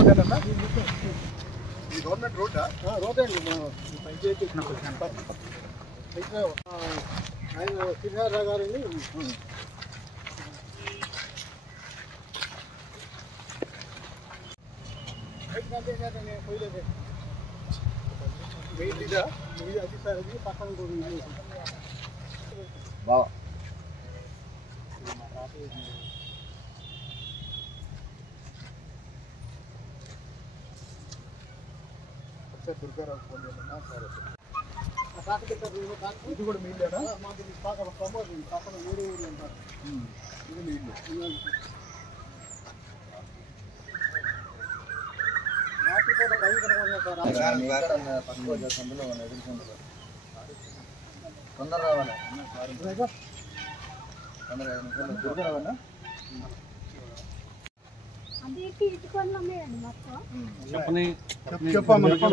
రోడ్డేనన్నా ఈ గవర్నమెంట్ రోడ్డా రోడ్డే అండి పంచాయతీ ఆయన శ్రీహారా గారిని అది సార్ అది పక్కన బావా దుర్గారావు ఫోన్ చేయమన్నా సరే ఇది కూడా మీ ఇల్లేనా మాకు పక్కన వేరే ఊరు ఉంటారు ఇది మీ ఇల్లు తొందర రావాలి దుర్గారావన్నా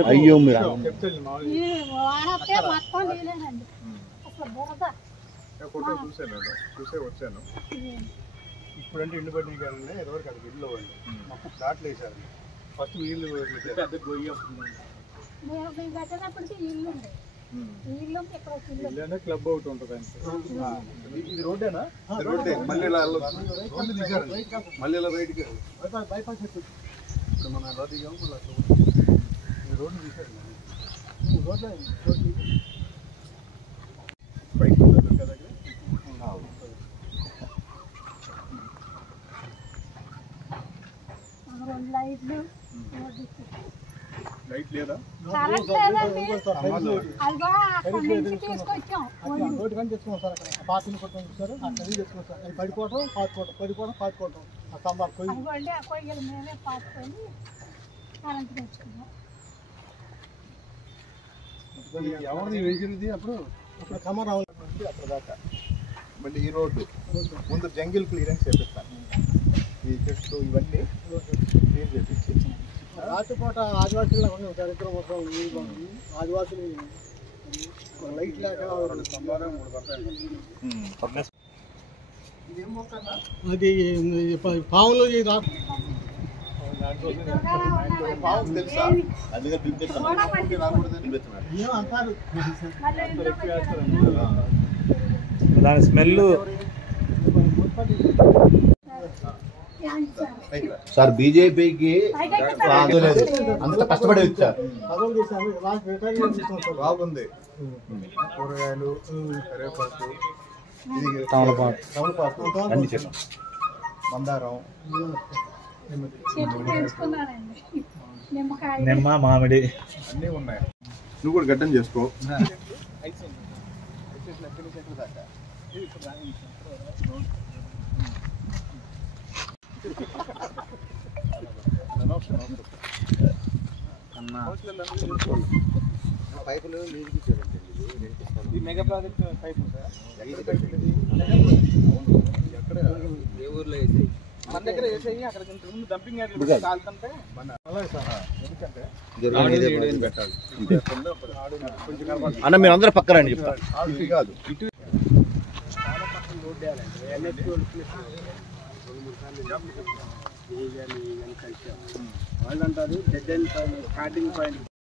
అయ్యో ఫోటో చూసాను చూసే వచ్చాను ఇప్పుడంటే ఇల్లు పడినాయి కానీ ఎవరికి అది ఇల్లు వాళ్ళు మాకు ఫ్లాట్లు వేసారు ఫస్ట్ ఇల్లు ఇల్లు క్లబ్ ఒకటి ఉంటుంది ఇది రోడ్డేనా రోడ్డే మళ్ళీ రోడ్డు తీశారు మళ్ళీ రైట్కి బైపాస్ ఇక్కడ మన ఎలా దిగాము రోడ్డు తీశారు రోడ్లో బైక్ దుర్గా దగ్గర లైట్ లేదా రోడ్డు కానీ తెచ్చుకున్నాం సార్ అక్కడ పాతిని కొట్టడం చూసారు అక్కడ తెచ్చుకున్నాం సార్ అది పడిపోవటం పాతుకోవటం ఆ స్తంభాలు ఎవరిది వేసింది అప్పుడు కమరావు నుంచి అక్కడ దాకా మళ్ళీ ఈ రోడ్డు ముందు జంగిల్ క్లియరెన్స్ చేపిస్తాను ఈ చెట్లు ఇవన్నీ క్లియర్ చేపించి రాత్రిపూట ఆదివాసులు ఉన్నాయి దరిద్రం మొత్తం ఆదివాసులు లైట్ లేక అది పావులు పాము తెలుసా అందుకే ఏమంటారు దాని స్మెల్ సార్ బీజేపీకి అంత కష్టపడి వచ్చారు బాగుంది కూరగాయలు కరివేపాకు తమలపాకు అన్ని చెట్లు మందారం నిమ్మ మామిడి అన్నీ ఉన్నాయి నువ్వు కూడా గడ్డం చేసుకో పైపులు ఈ మెగా ప్రాజెక్ట్ పైపు ఎక్కడ ఏ ఊర్లో వేసాయి మన దగ్గర వేసాయి అక్కడ ముందు డంపింగ్ యార్డ్ కాలుతుంటే ఎందుకంటే పెట్టాలి అన్న మీరు అందరూ పక్కన రండి చెప్తారు ఇటు కాదు ఇటు చాలా పక్కన రోడ్డు వేయాలండి వాళ్ళు అంటారు dead end point starting point